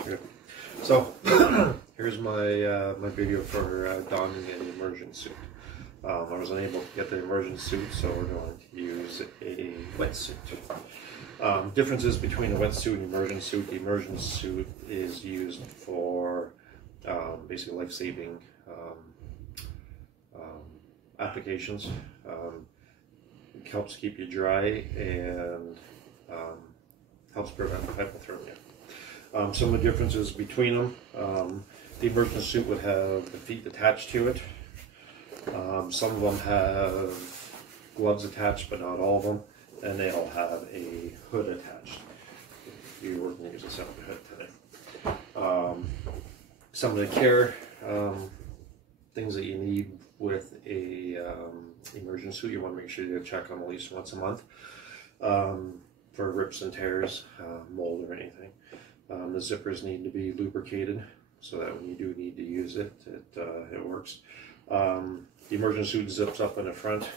Okay. So here's my my video for donning an immersion suit. I was unable to get the immersion suit, so we're going to use a wetsuit. Differences between a wetsuit and immersion suit. The immersion suit is used for basically life-saving applications. It helps keep you dry and helps prevent hypothermia. Some of the differences between them, the immersion suit would have the feet attached to it. Some of them have gloves attached, but not all of them, and they all have a hood attached. If you were going to use a separate hood today. Some of the care things that you need with a immersion suit, you want to make sure you check them at least once a month for rips and tears, mold or anything. The zippers need to be lubricated so that when you do need to use it, it works. The immersion suit zips up in the front.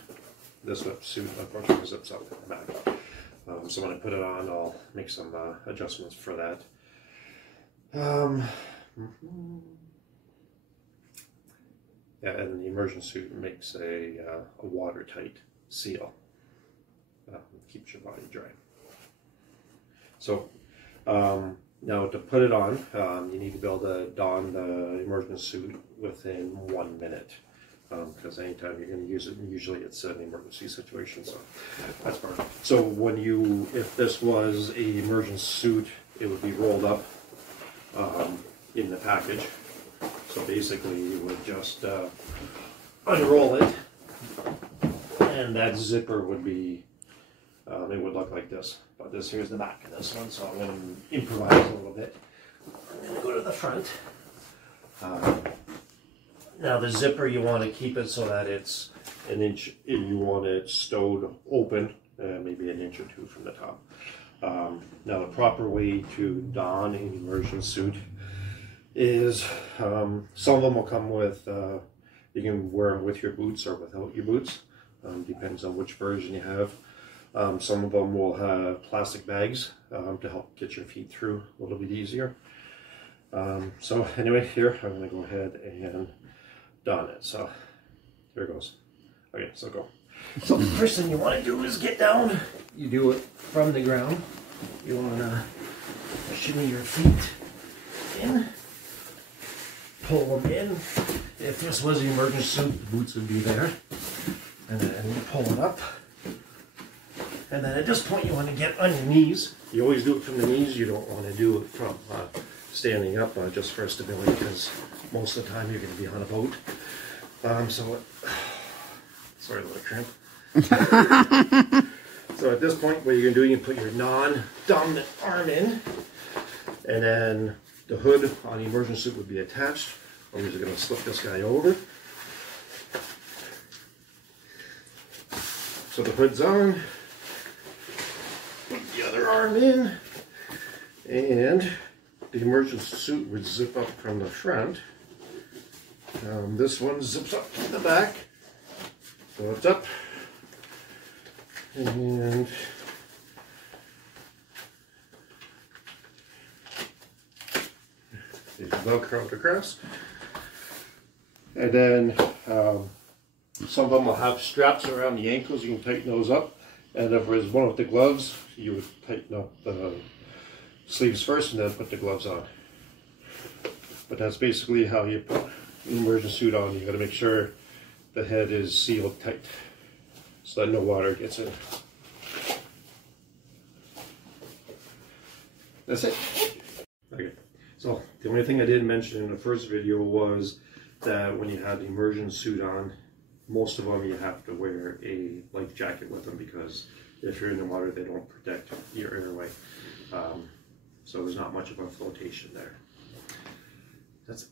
This suit unfortunately zips up in the back. So when I put it on, I'll make some adjustments for that. Yeah, and the immersion suit makes a watertight seal. Keeps your body dry. So now to put it on, you need to be able to don the immersion suit within 1 minute. Because anytime you're going to use it, usually it's an emergency situation, so that's part of it. So when if this was a immersion suit, it would be rolled up in the package. So basically you would just unroll it, and that zipper would be, it would look like this. But here's the back of this one, so I'm going to improvise a little bit. I'm going to go to the front. Now the zipper, you want to keep it so that it's an inch, you want it stowed open, maybe an inch or two from the top. Now the proper way to don an immersion suit is, some of them will come with, you can wear them with your boots or without your boots, depends on which version you have. Some of them will have plastic bags to help get your feet through a little bit easier. So anyway, here I'm going to go ahead and don it. So here it goes. Okay, so go. So the first thing you want to do is get down. You do it from the ground. You want to shimmy your feet in, pull them in. If this was the immersion suit, the boots would be there. And then you pull it up. And then at this point you want to get on your knees. You always do it from the knees. You don't want to do it from standing up just for stability, because most of the time you're going to be on a boat. Sorry, a little cramp. So at this point, what you're going to do, you can put your non-dominant arm in, and then the hood on the immersion suit would be attached. I'm just going to slip this guy over. So the hood's on. Put the other arm in, and the immersion suit would zip up from the front. This one zips up to the back, so it's up, and these Velcro across, and then some of them will have straps around the ankles. You can tighten those up, and if there's one with the gloves, you would tighten up the sleeves first and then put the gloves on. But that's basically how you put an immersion suit on. You got to make sure the head is sealed tight so that no water gets in. That's it. Okay. So the only thing I didn't mention in the first video was that when you have the immersion suit on, most of them you have to wear a life jacket with them, because if you're in the water, they don't protect your airway. So there's not much of a flotation there. That's it.